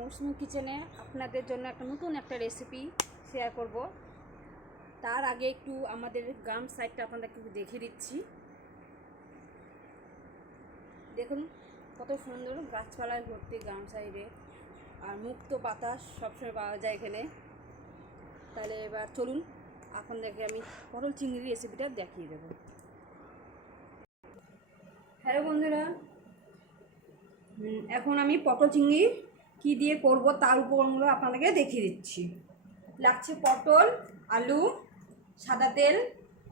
মৌসুমি কিচেনে আপনাদের জন্য নতুন একটা রেসিপি শেয়ার করব। তার আগে একটু আমাদের গ্রাম সাইডটা আপনাদেরকে দেখিয়ে দিচ্ছি। দেখুন কত সুন্দর গাছপালায় ভর্তি গ্রাম সাইডে, আর মুক্ত বাতাস সবসময় পাওয়া যায় এখানে। তাহলে এবার চলুন আপনাদেরকে আমি পটল চিংড়ি রেসিপিটা দেখিয়ে দেব। হ্যালো বন্ধুরা, এখন আমি পটল চিংড়ি কী দিয়ে করব তার উপরগুলো আপনাদেরকে দেখিয়ে দিচ্ছি। লাগছে পটল, আলু, সাদা তেল,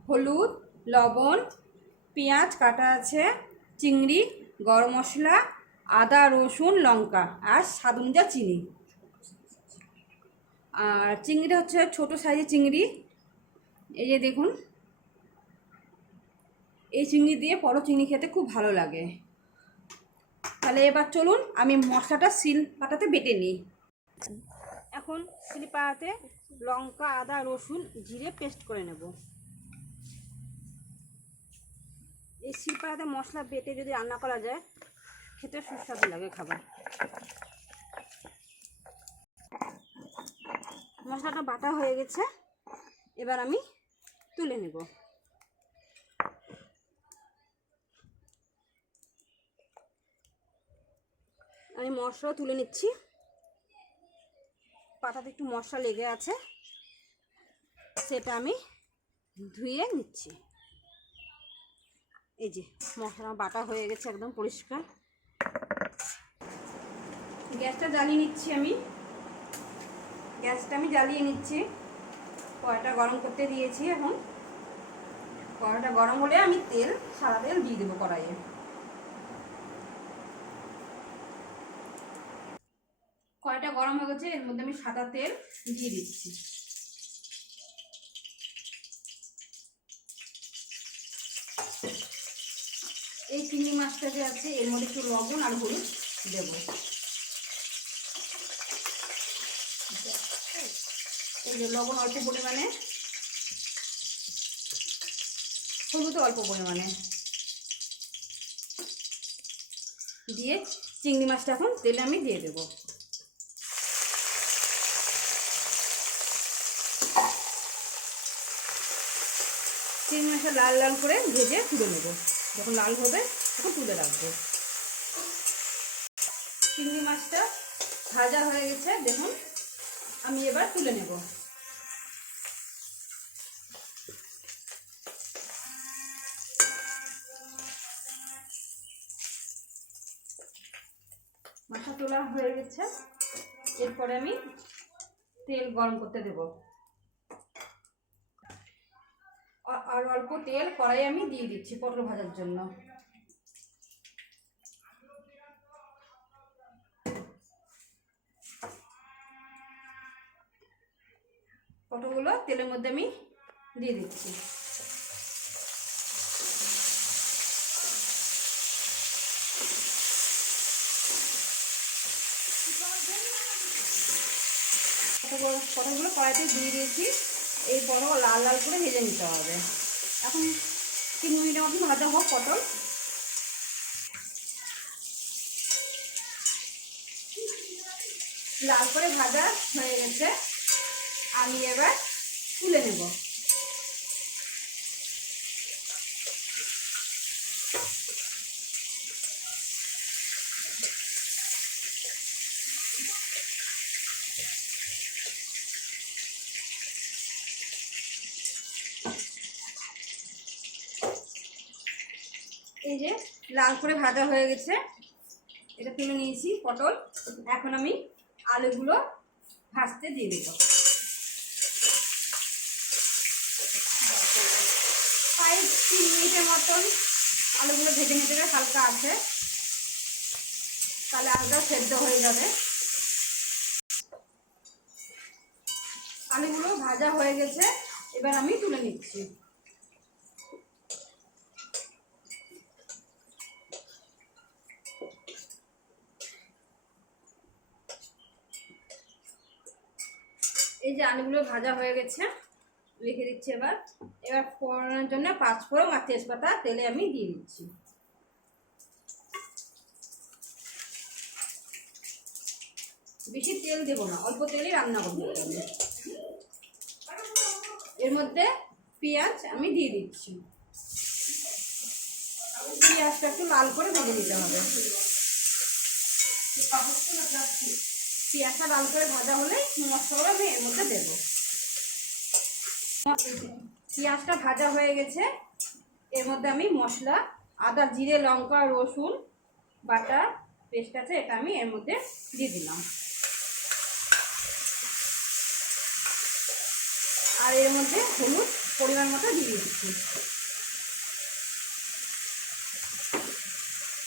হলুদ, লবণ, পেঁয়াজ কাটা আছে, চিংড়ি, গরম মশলা, আদা, রসুন, লঙ্কা আর স্বাদ অনুযায়ী চিনি। আর চিংড়িটা হচ্ছে ছোটো সাইজের চিংড়ি। এই যে দেখুন, এই চিংড়ি দিয়ে পটল চিংড়ি খেতে খুব ভালো লাগে। তাহলে এবার চলুন আমি মশলাটা শিল পাটাতে বেটে নিই। এখন শিল পাটাতে লঙ্কা, আদা, রসুন, জিরে পেস্ট করে নেব। এই শিল পাটাতে মশলা বেটে যদি রান্না করা যায় খেতে সুস্বাদু লাগে খাবার। মশলাটা বাটা হয়ে গেছে, এবার আমি তুলে নেব। আমি মশলা তুলে নিচ্ছি। পাটাতে একটু মশলা লেগে আছে, সেটা আমি ধুয়ে নিচ্ছি। এই যে মশলা বাটা হয়ে গেছে, একদম পরিষ্কার। গ্যাসটা জ্বালিয়ে নিচ্ছি। গ্যাসটা জ্বালিয়ে নিচ্ছি। কড়াইটা গরম করতে দিয়েছি। এখন কড়াইটা গরম হলে আমি সাদা তেল দিয়ে দেবো কড়াইয়ে। কড়াইটা গরম হয়ে গেছে, এর মধ্যে আমি সাদা তেল দিয়ে দিচ্ছি। এই চিংড়ি মাছটা যে আছে এর মধ্যে একটু লবণ আর হলুদ দেবো। এই যে লবণ অল্প পরিমাণে, হলুদ অল্প পরিমাণে দিয়ে চিংড়ি মাছটা এখন তেলে আমি দিয়ে দেবো। চিংড়ি মাছটা লাল লাল করে ভেজে তুলে নেব। যখন লাল হবে তখন তুলে রাখবো। চিংড়ি মাছটা ভাজা হয়ে গেছে, দেখুন আমি এবার তুলে নেব। মাথা তোলা হয়ে গেছে, এরপরে আমি তেল গরম করতে দেব। আর অল্প তেল কড়াই আমি দিয়ে দিচ্ছি পটল ভাজার জন্য। পটলগুলো তেলের মধ্যে আমি দিয়ে দিচ্ছি। পটলগুলো কড়াইতে দিয়ে দিয়েছি। এই পটল লাল লাল করে ভেজে নিতে হবে। এখন 3 মিনিটের মতন ভাজা হোক পটল। লাল করে ভাজা হয়ে গেছে, আমি এবার তুলে নেব। এই যে লাল করে ভাজা হয়ে গেছে, এটা তুলে নিয়েছি পটল। এখন আমি আলুগুলো ভাজতে দিয়ে দেব। প্রায় 3 মিনিটের মতন আলুগুলো ভেজে নিতে হবে, হালকা আছে, তাহলে আলুটাও সেদ্ধ হয়ে যাবে। আলুগুলো ভাজা হয়ে গেছে, এবার আমি তুলে নিচ্ছি। এই যে আলুগুলো ভাজা হয়ে গেছে, রেখে দিচ্ছি। এবার ফোড়নের জন্য 5 ফোড়ন আর তেজপাতা তেলে আমি দিয়ে দিচ্ছি। বেশি তেল দেবো না, অল্প তেলেই রান্না করবো। এর মধ্যে পেঁয়াজ আমি দিয়ে দিচ্ছি। পেঁয়াজটা একটু লাল করে ভেজে নিতে হবে। পেঁয়াজটা লাল করে ভাজা হলেই মশলাগুলো আমি এর মধ্যে দেবো। পেঁয়াজটা ভাজা হয়ে গেছে, এর মধ্যে আমি মশলা আদা জিরে লঙ্কা রসুন বাটা পেস্ট আছে, এটা আমি এর মধ্যে দিয়ে দিলাম। আর এর মধ্যে হলুদ পরিমাণ মতো দিয়ে দিচ্ছি,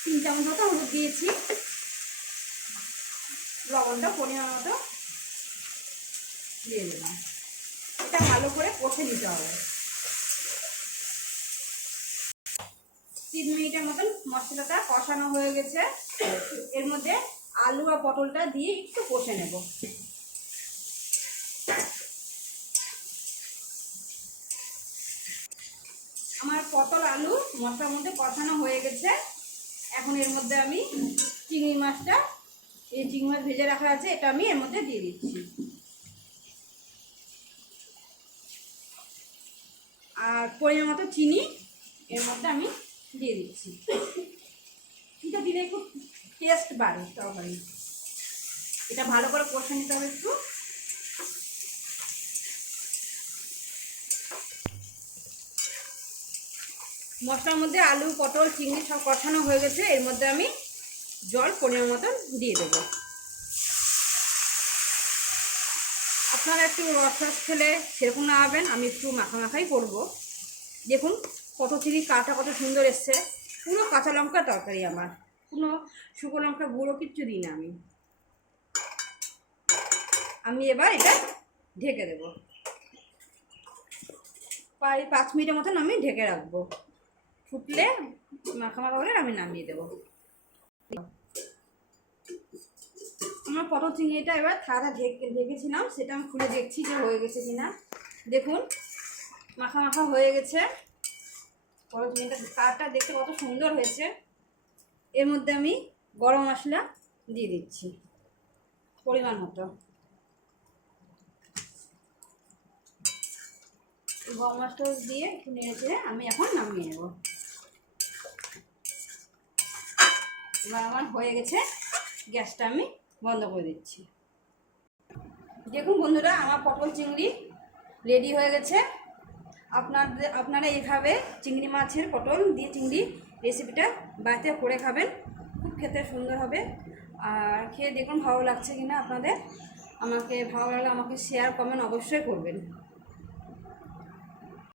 3 চামচ মতো হলুদ দিয়েছি। লবণটা পরিমাণ মতো দিয়ে দিলাম। এটা ভালো করে কষে নিতে হবে। 3 মিনিটের মতন মশলাটা কষানো হয়ে গেছে। এর মধ্যে আলু আর পটলটা দিয়ে একটু কষে নেব। আমার পটল আলু মশলার মধ্যে কষানো হয়ে গেছে। এখন এর মধ্যে আমি চিংড়ি মাছটা, এই চিংড়ি মাছ ভেজে রাখা আছে, এটা আমি এর মধ্যে দিয়ে দিচ্ছি। আর পরিমাণ মতো চিনি এর মধ্যে আমি দিয়ে দিচ্ছি। এটা দিলে একটু টেস্ট বাড়ে তরকারি। এটা ভালো করে কষে নিতে হবে একটু। মশলার মধ্যে আলু পটল চিংড়ি সব কষানো হয়ে গেছে। এর মধ্যে আমি জল পরিমাণ মতো দিয়ে দেবো। আপনারা একটু রস খেলে সেরকম না হবেন, আমি একটু মাখাই করবো। দেখুন কত চিনি কাটা কত সুন্দর এসছে। পুরো কাঁচা লঙ্কা তরকারি আমার, কোনো শুকনো লঙ্কা গুঁড়ো কিচ্ছু দিই না আমি এবার এটা ঢেকে দেবো। প্রায় 5 মিনিটের মতন আমি ঢেকে রাখবো। ফুটলে মাখা হলে আমি নামিয়ে দেবো। আমার পটল চিংড়িটা এবার থালা ঢেকেছিলাম, সেটা আমি খুলে দেখছি যে হয়ে গেছে কিনা। দেখুন মাখা হয়ে গেছে। পটল চিংড়িটা কালারটা দেখতে কত সুন্দর হয়েছে। এর মধ্যে আমি গরম মশলা দিয়ে দিচ্ছি পরিমাণ মতো। গরম মশলা দিয়ে একটু নেড়ে আমি এখন নামিয়ে নেব। এবার আমার হয়ে গেছে, গ্যাসটা আমি বন্ধ করে দিচ্ছি। দেখুন বন্ধুরা, আমার পটল চিংড়ি রেডি হয়ে গেছে। আপনারা এইভাবে চিংড়ি মাছের পটল দিয়ে চিংড়ি রেসিপিটা বাড়িতে করে খাবেন, খুব খেতে সুন্দর হবে। আর খেয়ে দেখুন ভালো লাগছে কিনা আপনাদের। আমাকে ভালো লাগলে আমাকে শেয়ার কমেন্ট অবশ্যই করবেন।